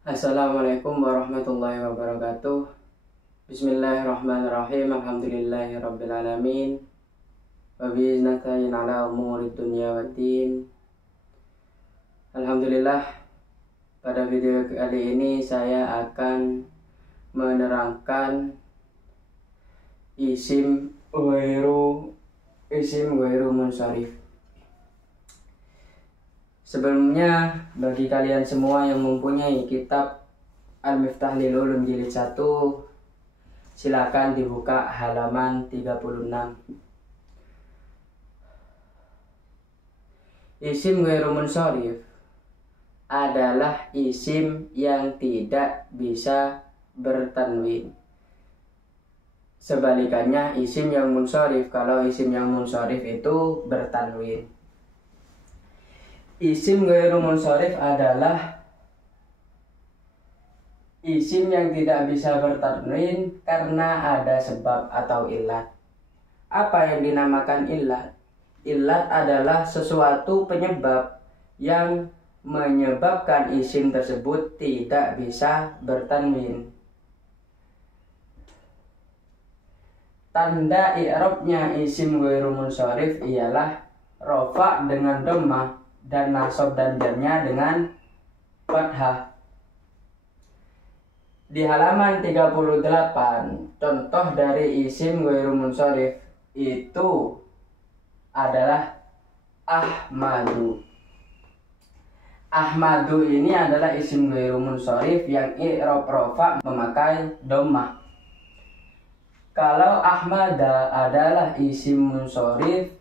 Assalamualaikum warahmatullahi wabarakatuh. Bismillahirrahmanirrahim. Alhamdulillahirabbil alamin. Wa bihi nasta'in ala umurid dunya waddin. Alhamdulillah, pada video kali ini saya akan menerangkan isim ghairu munsharif. Sebelumnya, bagi kalian semua yang mempunyai kitab Al-Miftah lil Ulum jilid 1, silakan dibuka halaman 36. Isim ghairu munsharif adalah isim yang tidak bisa bertanwin. Sebalikannya isim yang munsharif, kalau isim yang munsharif itu bertanwin. Isim ghairu munsharif adalah isim yang tidak bisa bertanwin karena ada sebab atau illat. Apa yang dinamakan illat? Illat adalah sesuatu penyebab yang menyebabkan isim tersebut tidak bisa bertanwin. Tanda i'rabnya isim ghairu munsharif ialah rafa dengan dhammah dan nasab dan jarnya dengan fathah. Di halaman 38, contoh dari isim ghairu munsharif itu adalah Ahmadu. Ahmadu ini adalah isim ghairu munsharif yang i'rab rafa memakai dhammah. Kalau Ahmada adalah isim munsharif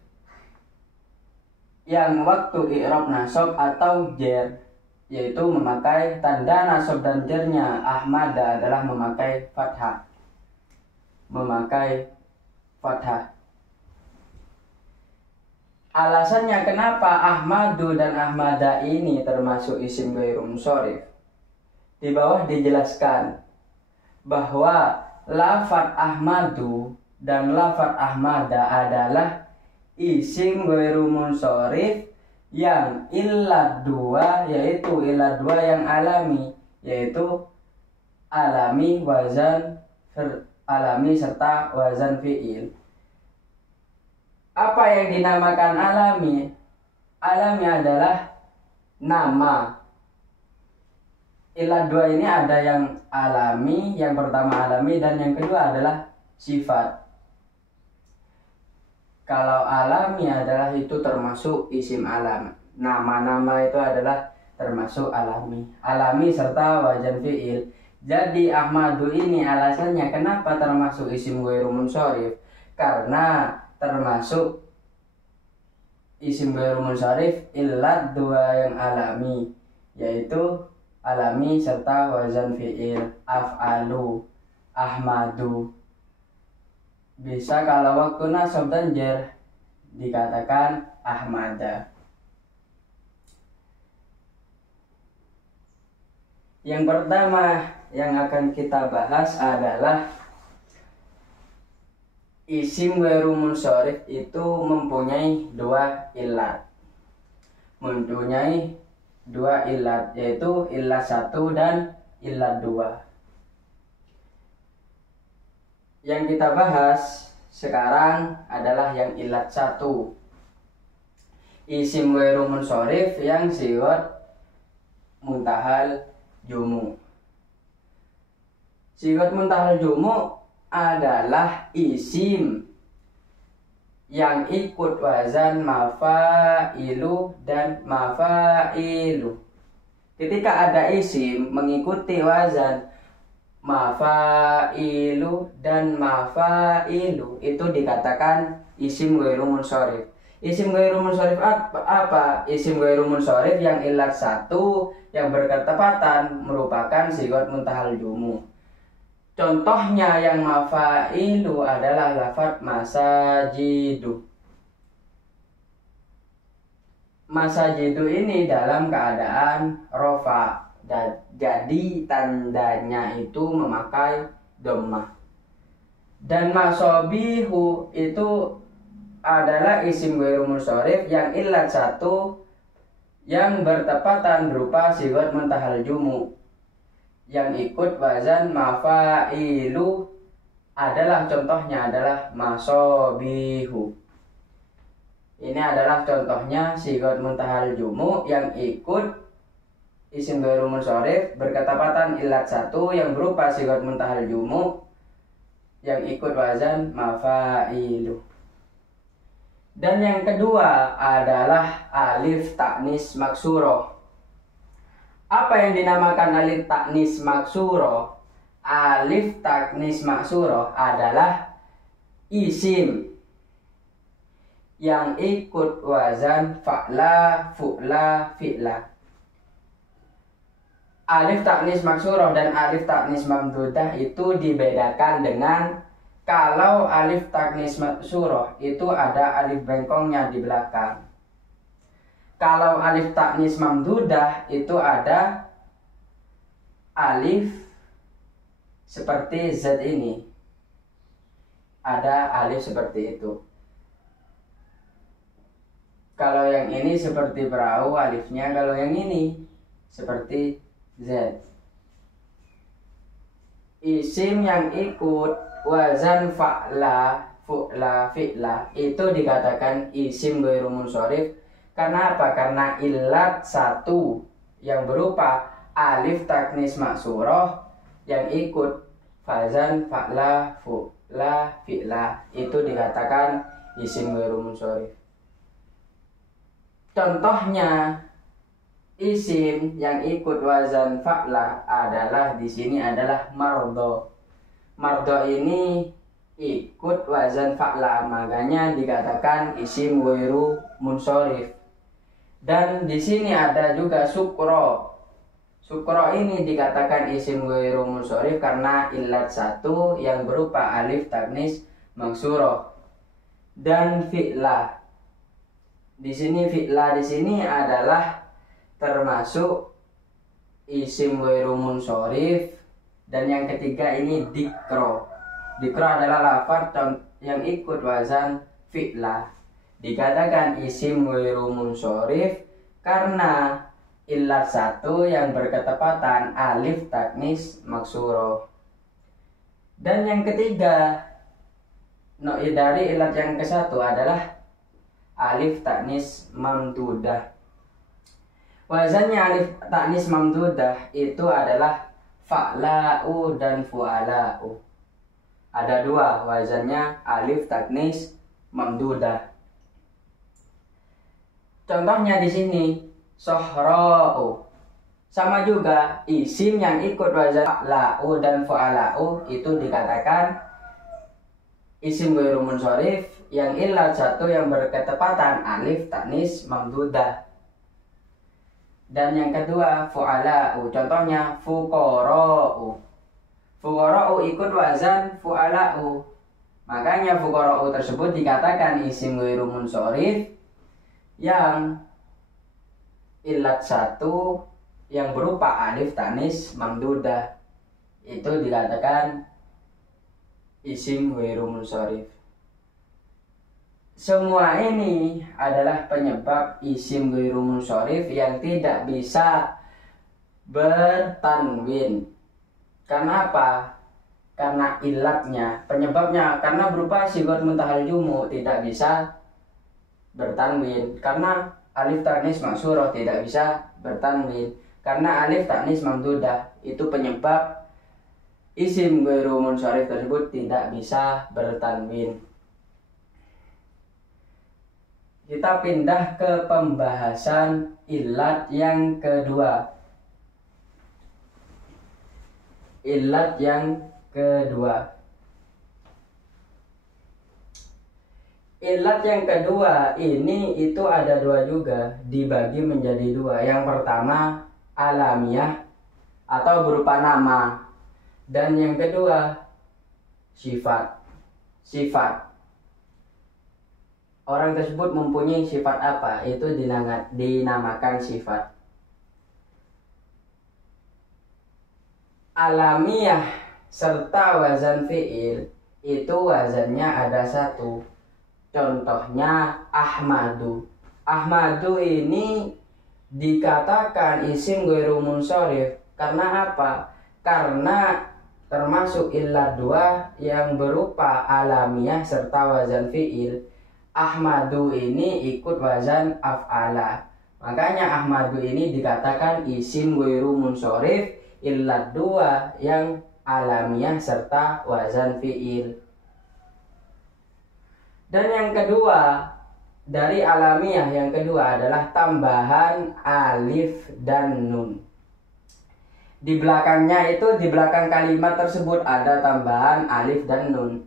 yang waktu i'rab nasab atau jar, yaitu memakai tanda nasab dan jarnya. Ahmada adalah memakai fathah. Alasannya kenapa Ahmadu dan Ahmada ini termasuk isim ghairu munsharif, di bawah dijelaskan bahwa lafaz Ahmadu dan lafaz Ahmada adalah isim ghairu munsharif yang illat dua, yaitu illat dua yang alami, yaitu alami serta wazan fi'il. Apa yang dinamakan alami? Alami adalah nama. Illat dua ini ada yang alami, yang pertama alami dan yang kedua adalah sifat. Kalau alami adalah itu termasuk isim alam. Nama-nama itu adalah termasuk alami. Alami serta wazan fi'il. Jadi Ahmadu ini alasannya kenapa termasuk isim ghairu munsharif? Karena termasuk isim ghairu munsharif illat dua yang alami, yaitu alami serta wazan fi'il. Af'alu, Ahmadu. Bisa kalau waktu nasab dan jar dikatakan Ahmada. Yang pertama yang akan kita bahas adalah isim ghairu munsharif itu mempunyai dua illat, yaitu illat 1 dan illat 2. Yang kita bahas sekarang adalah yang illat 1. Isim ghairu munsharif yang siwat muntahal jumu. Siwat muntahal jumu adalah isim yang ikut wazan mafa'ilu dan mafa'ilu. Ketika ada isim mengikuti wazan mafa'ilu dan mafa'ilu, itu dikatakan isim ghairu munsharif. Isim ghairu munsharif apa? Isim ghairu munsharif yang illat 1 yang berketepatan merupakan sigat muntahal jumu. Contohnya yang mafa'ilu adalah lafaz masajidu. Masajidu ini dalam keadaan rofa, jadi tandanya itu memakai dhammah. Dan masobihu itu adalah isim ghairu munsharif yang illat 1 yang bertepatan berupa sigat muntahal jumu. yang ikut wazan mafa'ilu adalah contohnya adalah masobihu. Ini adalah contohnya sigot muntahal jumu yang ikut isim ghairu munsharif berketepatan ilat satu yang berupa sigot muntahal jumu yang ikut wazan mafa'ilu. Dan yang kedua adalah alif taknis maksuroh. Apa yang dinamakan alif taknis maksuroh? Alif taknis maksuroh adalah isim yang ikut wazan fa'la, fu'la, fi'la. Alif taknis maksuroh dan alif taknis mamdudah itu dibedakan dengan kalau alif taknis maksuroh itu ada alif bengkongnya di belakang. Kalau alif taknis mamdudah itu ada alif seperti Z ini. Ada alif seperti itu. Kalau yang ini seperti perahu alifnya, kalau yang ini seperti Z. Isim yang ikut wazan fa'la, fu'la, fi'la itu dikatakan isim ghairu munsharif. Karena apa? Karena ilat satu yang berupa alif taknis maksuroh yang ikut wazan fa'la, fu'la, fi'la itu dikatakan isim ghairu munsharif. Contohnya isim yang ikut wazan fa'la adalah di sini adalah mardo. Mardo ini ikut wazan fa'la, makanya dikatakan isim ghairu munsharif. Dan di sini ada juga sukro. Sukro ini dikatakan isim ghairu munsharif karena ilat satu yang berupa alif taknis maksuroh. Dan fi'la. Di sini fi'la di sini adalah termasuk isim ghairu munsharif. Dan yang ketiga ini dikro. Dikro adalah lafaz yang ikut wazan fi'la. Dikatakan isim ghairu munsharif karena ilat satu yang berketepatan alif taknis maksuroh. Dan yang ketiga dari ilat yang ke satu adalah alif taknis mamdudah. Wazannya alif taknis mamdudah itu adalah fa'la'u dan fu'ala'u. Ada dua wazannya alif taknis mamdudah. Contohnya di sini sohra'u. Sama juga isim yang ikut wazan fa'la'u dan fu'ala'u itu dikatakan isim ghairu munsharif yang ilat satu yang berketepatan alif taknis mamdudah. Dan yang kedua fu'ala'u. Contohnya fuqara'u. Fuqara'u ikut wazan fu'ala'u. Makanya fuqara'u tersebut dikatakan isim ghairu munsharif yang ilat satu yang berupa alif taknis mamdudah. Itu dikatakan isim ghairu munsharif. Semua ini adalah penyebab isim ghairu munsharif yang tidak bisa bertanwin. Karena apa? Karena ilatnya, penyebabnya karena berupa sigot muntahal jumu tidak bisa bertanwin. Karena alif taknis maksuroh tidak bisa bertanwin. Karena alif taknis mamdudah itu penyebab isim ghairu munsharif tersebut tidak bisa bertanwin. Kita pindah ke pembahasan ilat yang kedua. Ilat yang kedua. Ilat yang kedua ini itu ada dua juga, dibagi menjadi dua. Yang pertama alamiah atau berupa nama. Dan yang kedua sifat. Orang tersebut mempunyai sifat apa? Itu dinamakan sifat. Alamiah serta wazan fi'il itu wazannya ada satu. Contohnya Ahmadu. Ahmadu ini dikatakan isim ghairu munsharif karena apa? karena termasuk illat dua yang berupa alamiah serta wazan fi'il. Ahmadu ini ikut wazan af'ala. Makanya Ahmadu ini dikatakan isim ghairu munsorif illat dua yang alamiah serta wazan fi'il. Dan yang kedua, dari alamiah yang kedua adalah tambahan alif dan nun. Di belakangnya itu, di belakang kalimat tersebut ada tambahan alif dan nun.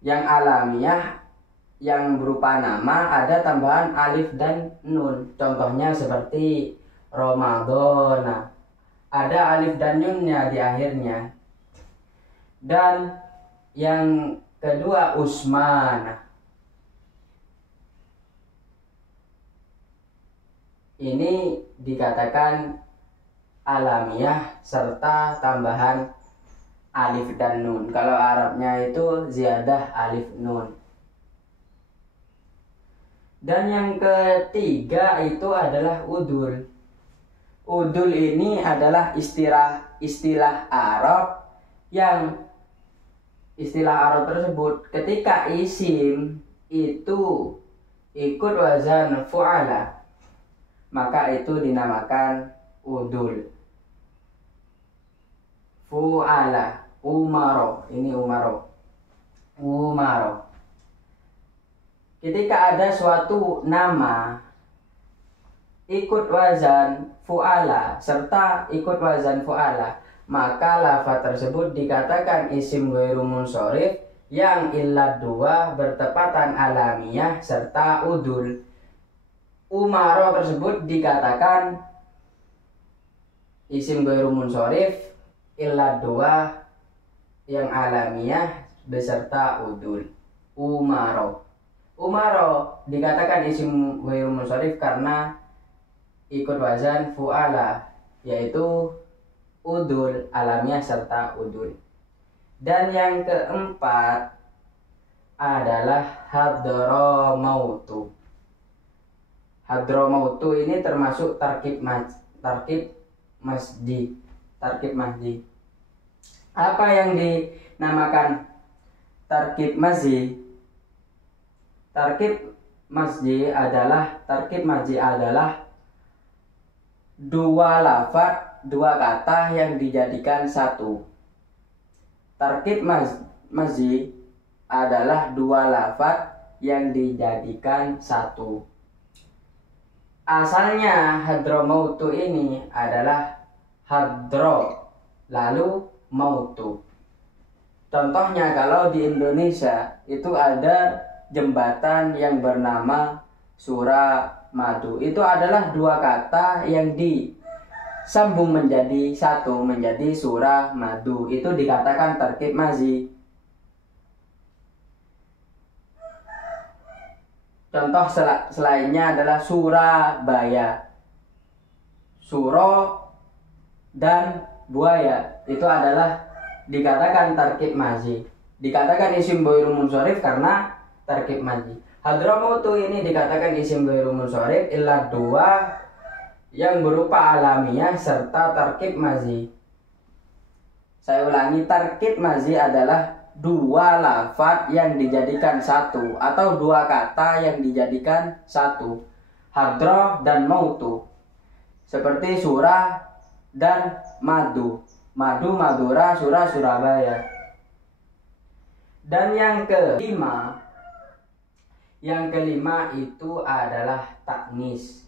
Yang alamiah yang berupa nama ada tambahan alif dan nun. Contohnya seperti Ramadan, ada alif dan nunnya di akhirnya. Dan yang kedua Usman. Ini dikatakan alamiah serta tambahan alif dan nun. Kalau Arabnya itu ziyadah alif nun. Dan yang ketiga itu adalah udul. Udul ini adalah istilah Arab yang istilah Arab tersebut ketika isim itu ikut wazan fu'ala, maka itu dinamakan udul. Fu'ala, umaro, ini umaro. Ketika ada suatu nama ikut wazan fu'ala serta ikut wazan fu'ala, maka lafaz tersebut dikatakan isim ghairu munsorif yang illat dua bertepatan alamiah serta udul. Umaro tersebut dikatakan isim ghairu munsorif illat dua yang alamiah beserta udul. Umaro dikatakan isim ghairu munsorif karena ikut wazan fu'ala, yaitu udul, alamiah serta udul. Dan yang keempat adalah hadromautu. Hadromautu ini termasuk tarkib masjid. Apa yang dinamakan tarkib masjid? Tarkib masjid adalah dua lafaz, dua kata yang dijadikan satu. Tarkib masjid adalah dua lafaz yang dijadikan satu. Asalnya hadromautu ini adalah hadro lalu mautu. Contohnya kalau di Indonesia itu ada jembatan yang bernama Suramadu. Itu adalah dua kata yang disambung menjadi satu, menjadi Suramadu. Itu dikatakan tarkib masjid. Contoh selainnya adalah Surabaya. Suro dan buaya itu adalah dikatakan tarkib masjid. Dikatakan isim ghairu munsorif karena tarkib masjid. Hadromautu ini dikatakan isim ghairu munsorif illat dua yang berupa alamiah serta tarkib masjid. Saya ulangi, tarkib masjid adalah dua lafaz yang dijadikan satu atau dua kata yang dijadikan satu. Hadro dan mautu. Seperti surah dan madu. Madu Madura, surah Surabaya. Dan yang kelima itu adalah taknis.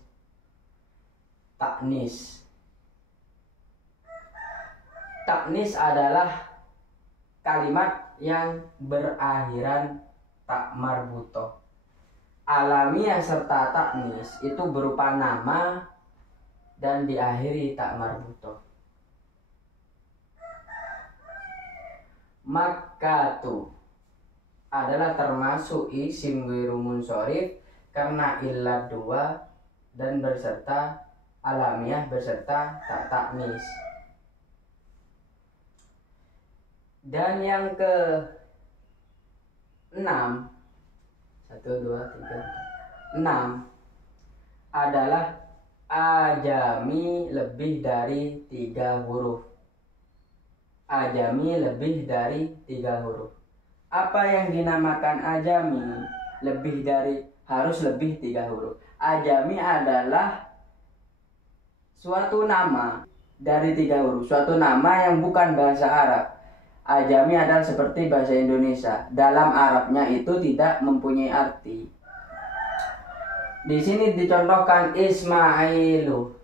Taknis adalah kalimat yang berakhiran tak marbutoh. Alamiah serta taknis itu berupa nama dan diakhiri tak marbutoh. Makkatu adalah termasuk isim ghairu munsorif karena illat dua dan berserta alamiah beserta tak taknis. Dan yang ke-6 adalah ajami lebih dari 3 huruf. ajami lebih dari 3 huruf. Apa yang dinamakan ajami harus lebih 3 huruf? Ajami adalah suatu nama dari 3 huruf, suatu nama yang bukan bahasa Arab. Ajami adalah seperti bahasa Indonesia. Dalam Arabnya itu tidak mempunyai arti. Di sini dicontohkan Ismailu.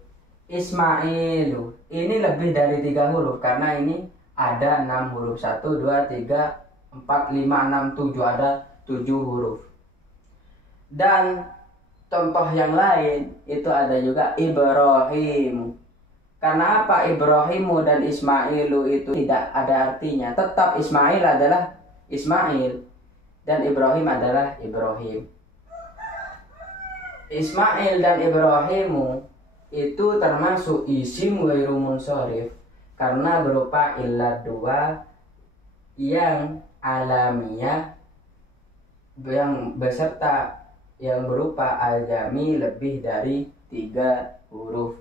Ismailu. Ini lebih dari 3 huruf karena ini ada 6 huruf. 1, 2, 3, 4, 5, 6, 7. Ada 7 huruf. Dan contoh yang lain itu ada juga Ibrahim. Karena apa? Ibrahimu dan Ismailu itu tidak ada artinya. Tetap Ismail adalah Ismail dan Ibrahim adalah Ibrahim. Ismail dan Ibrahimu itu termasuk isim ghairu munsharif karena berupa illat 2 yang alamiah yang beserta yang berupa ajami lebih dari 3 huruf.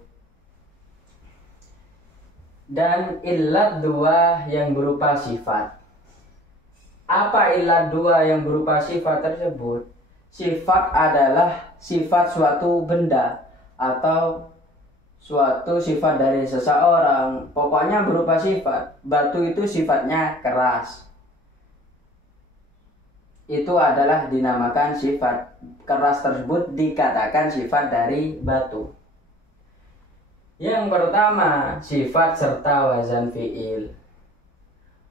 Dan illat 2 yang berupa sifat. Apa illat 2 yang berupa sifat tersebut? Sifat adalah sifat suatu benda atau suatu sifat dari seseorang. Pokoknya berupa sifat. Batu itu sifatnya keras. Itu adalah dinamakan sifat. Keras tersebut dikatakan sifat dari batu. Yang pertama, sifat serta wazan fi'il.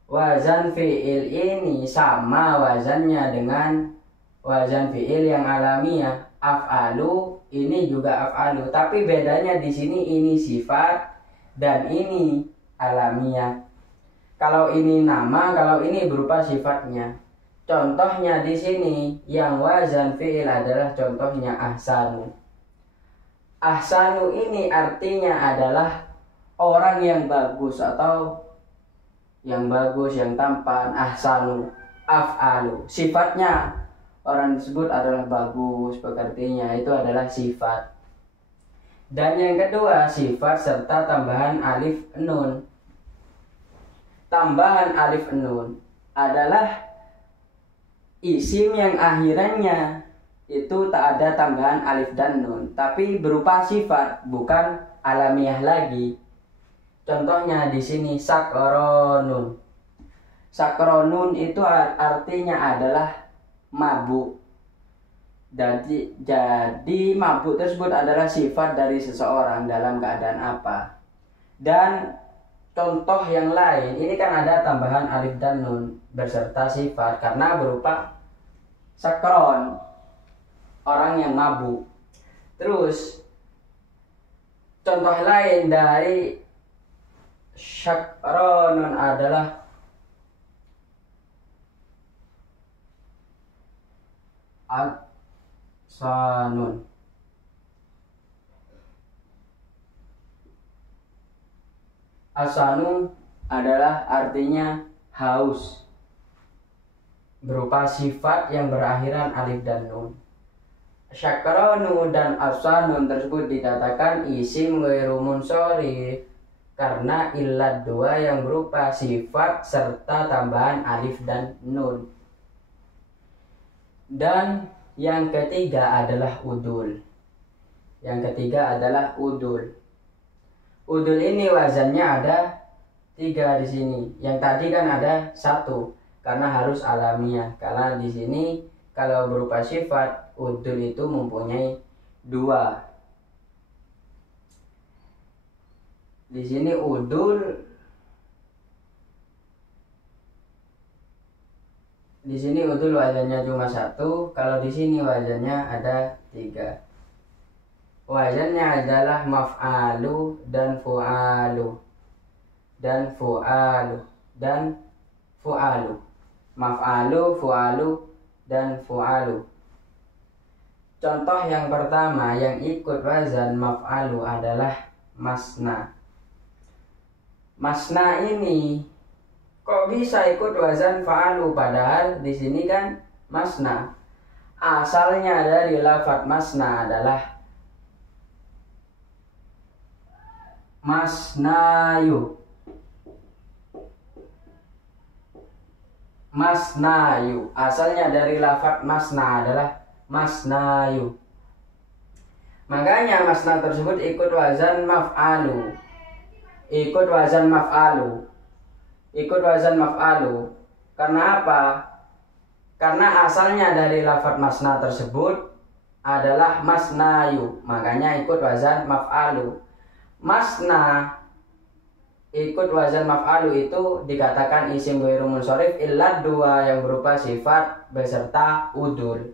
Wazan fi'il ini sama wazannya dengan wazan fi'il yang alamiah. Af'alu, ini juga af'alu. Tapi bedanya di sini ini sifat dan ini alamiah. Kalau ini nama, kalau ini berupa sifatnya. Contohnya di sini yang wazan fi'il adalah contohnya ahsanu. Ahsanu ini artinya adalah orang yang bagus atau yang bagus, yang tampan. Ahsanu, af'alu. Sifatnya orang tersebut adalah bagus, pekertinya itu adalah sifat. Dan yang kedua, sifat serta tambahan alif nun. Tambahan alif nun adalah isim yang akhirannya itu tak ada tambahan alif dan nun, tapi berupa sifat, bukan alamiah lagi. Contohnya di sini sakronun. Sakronun itu artinya adalah mabuk. Jadi mabuk tersebut adalah sifat dari seseorang dalam keadaan apa. Dan contoh yang lain, ini kan ada tambahan alif dan nun beserta sifat karena berupa sakron, orang yang mabuk. Terus contoh lain dari syakronun adalah asanun. Asanun adalah artinya haus, berupa sifat yang berakhiran alif dan nun. Syakronu dan asanun tersebut dikatakan isim ghairu munsharif karena illat 2 yang berupa sifat serta tambahan alif dan nun. Dan yang ketiga adalah udul. Yang ketiga adalah udul. Udul ini wazannya ada 3 di sini. Yang tadi kan ada 1 karena harus alamiah. Karena di sini kalau berupa sifat, udul itu mempunyai 2. Di sini udul, di sini udul wazannya cuma 1. Kalau di sini wazannya ada 3. Wazannya adalah maf'alu dan fu'alu dan fu'alu dan fu'alu. Maf'alu, fu'alu dan fu'alu. Contoh yang pertama yang ikut wazan maf'alu adalah masna. Masna ini kok bisa ikut wazan fa'alu padahal di sini kan masna. Asalnya dari lafadz masna adalah masnayu. masnayu. Asalnya dari lafaz masna adalah masnayu. Makanya masna tersebut ikut wazan maf'alu. Ikut wazan maf'alu. Ikut wazan maf'alu. Karena apa? Karena asalnya dari lafaz masna tersebut adalah masnayu. Makanya ikut wazan maf'alu. Masna ikut wazan maf'alu itu dikatakan isim ghairu munsharif illa dua yang berupa sifat beserta udul.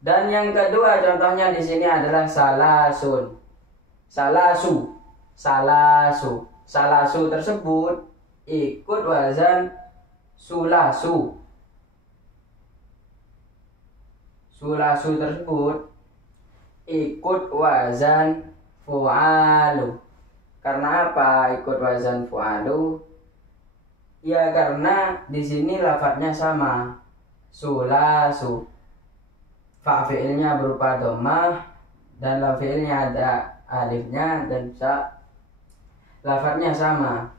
Dan yang kedua contohnya di sini adalah salasun. Salasu. Salasu. Salasu tersebut ikut wazan sulasu. Sulasu tersebut ikut wazan fu'alu. Karena apa ikut wazan fu'alu? Ya karena di sini lafadznya sama. Sulasu. Fa fi'ilnya berupa dhammah dan lam fi'ilnya ada alifnya dan lafadznya sama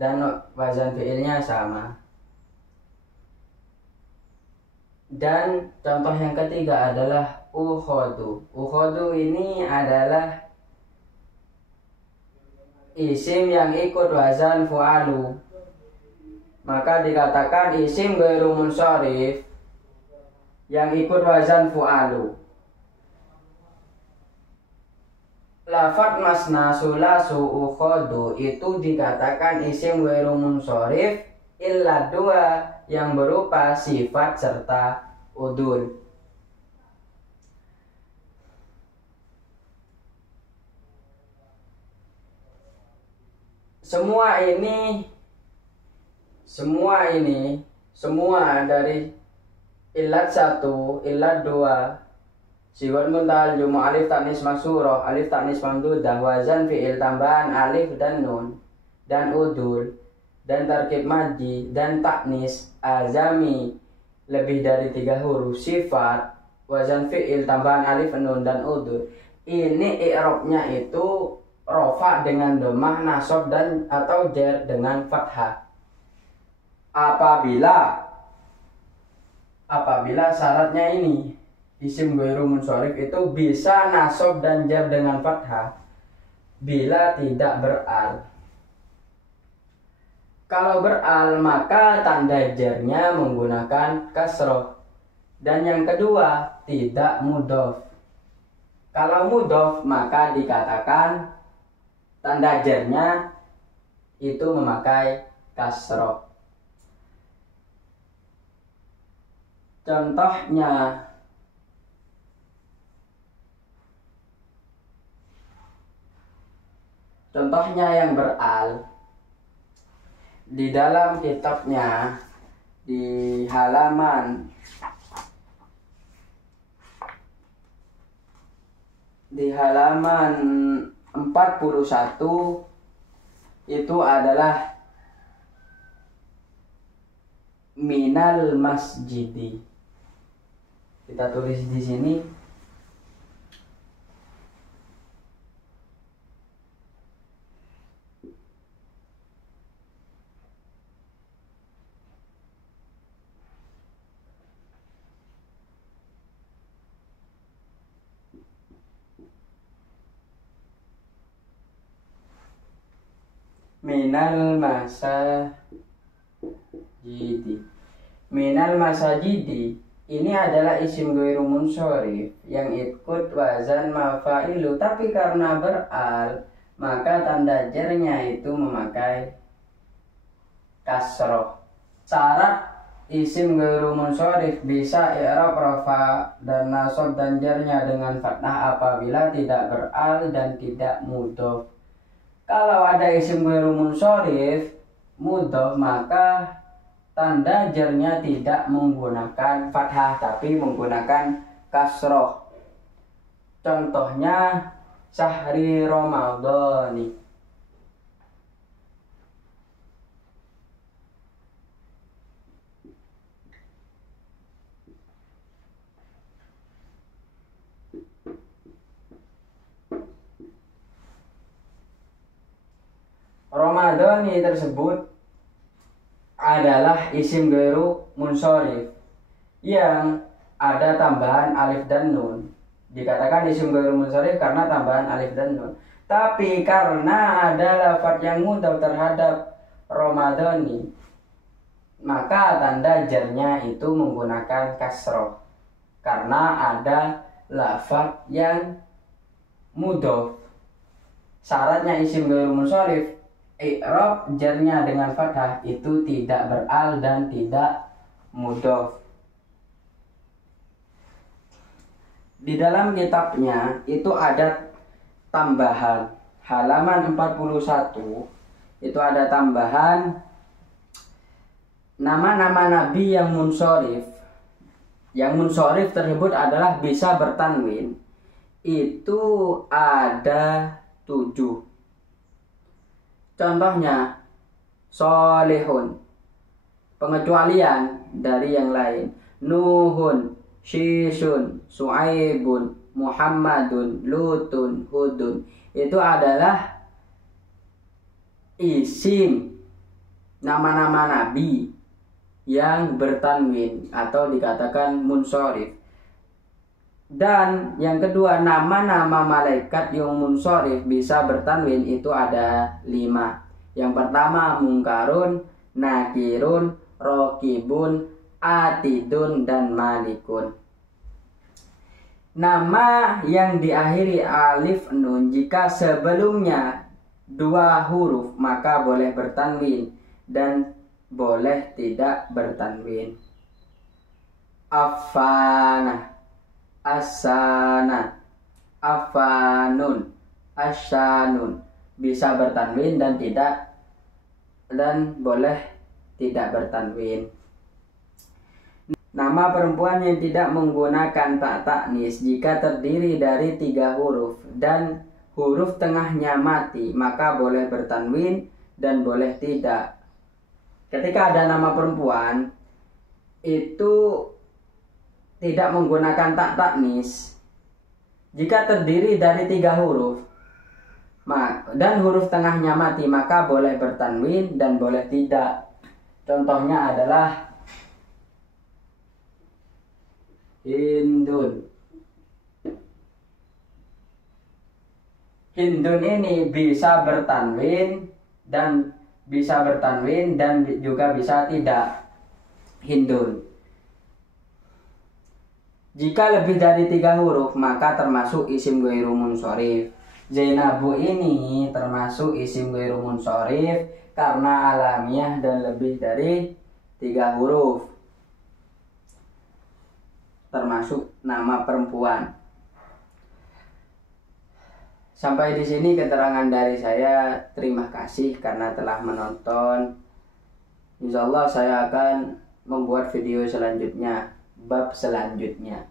dan wazan fi'ilnya sama. Dan contoh yang ketiga adalah ukhodu. Ukhodu ini adalah isim yang ikut wazan fu'alu. Maka dikatakan isim ghairu munsharif yang ikut wazan fu'alu. Lafaz masna, sulasu, ukhodu itu dikatakan isim ghairu munsharif illa dua yang berupa sifat serta udul. Semua dari ilat 1, ilat 2, siwat muntahal jumu, alif taknis maksurah, alif taknis mamdudah, wazan fi'il tambahan alif dan nun, dan udul, dan tarkib maddi, dan taknis azami lebih dari 3 huruf, sifat, wazan fi'il tambahan alif, nun, dan udul. Ini i'rabnya itu rofa dengan dhammah, nasab dan atau jar dengan fathah. Apabila syaratnya ini isim ghairu munsharif itu bisa nasab dan jar dengan fathah bila tidak beral. Kalau beral maka tanda jarnya menggunakan kasroh. Dan yang kedua tidak mudhof. Kalau mudhof maka dikatakan tanda jarnya itu memakai kasroh. Contohnya yang beral di dalam kitabnya di halaman 41 itu adalah minal masjidi. Kita tulis di sini minal masajidi ini adalah isim ghairu munsharif yang ikut wazan mafa'ilu, tapi karena beral maka tanda jarnya itu memakai kasroh. Syarat isim ghairu munsharif bisa i'rab rafa dan nasab dan jarnya dengan fathah apabila tidak beral dan tidak mudhof. Kalau ada isim ghairu munsharif mudhof maka tanda jarnya tidak menggunakan fathah tapi menggunakan kasroh. Contohnya syahri Ramadhani. Ramadhani tersebut adalah isim ghairu munsorif yang ada tambahan alif dan nun. Dikatakan isim ghairu munsorif karena tambahan alif dan nun. Tapi karena ada lafadz yang mudhaf terhadap Ramadhani, maka tanda jarnya itu menggunakan kasroh karena ada lafadz yang mudhaf. Syaratnya isim ghairu munsorif, i'rab jarnya dengan fathah itu tidak beral dan tidak mudhaf. Di dalam kitabnya itu ada tambahan halaman 41, itu ada tambahan nama-nama nabi yang munsorif. Yang munsorif tersebut adalah bisa bertanwin. Itu ada 7. Contohnya Solihun, pengecualian dari yang lain. Nuhun, Syisun, Su'aibun, Muhammadun, Lutun, Hudun. Itu adalah isim nama-nama nabi yang bertanwin atau dikatakan munsorif. Dan yang kedua, nama-nama malaikat yang munsorif bisa bertanwin itu ada 5. Yang pertama mungkarun, nakirun, rokibun, atidun, dan malikun. Nama yang diakhiri alif nun jika sebelumnya 2 huruf maka boleh bertanwin dan boleh tidak bertanwin. Afana, asana, afanun, asyanun bisa bertanwin dan boleh tidak bertanwin. Nama perempuan yang tidak menggunakan tak taknis jika terdiri dari 3 huruf dan huruf tengahnya mati maka boleh bertanwin dan boleh tidak. Ketika ada nama perempuan itu tidak menggunakan tak taknis jika terdiri dari 3 huruf dan huruf tengahnya mati maka boleh bertanwin dan boleh tidak. Contohnya adalah Hindun. Hindun ini bisa bertanwin dan juga bisa tidak. Hindun. Jika lebih dari 3 huruf maka termasuk isim ghairu munsorif. Zainabu ini termasuk isim ghairu munsorif karena alamiah dan lebih dari 3 huruf. Termasuk nama perempuan. Sampai di sini keterangan dari saya. Terima kasih karena telah menonton. Insyaallah saya akan membuat video selanjutnya, bab selanjutnya.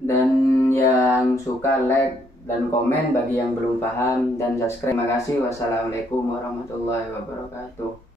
Dan yang suka like dan komen bagi yang belum paham dan subscribe. Terima kasih. Wassalamualaikum warahmatullahi wabarakatuh.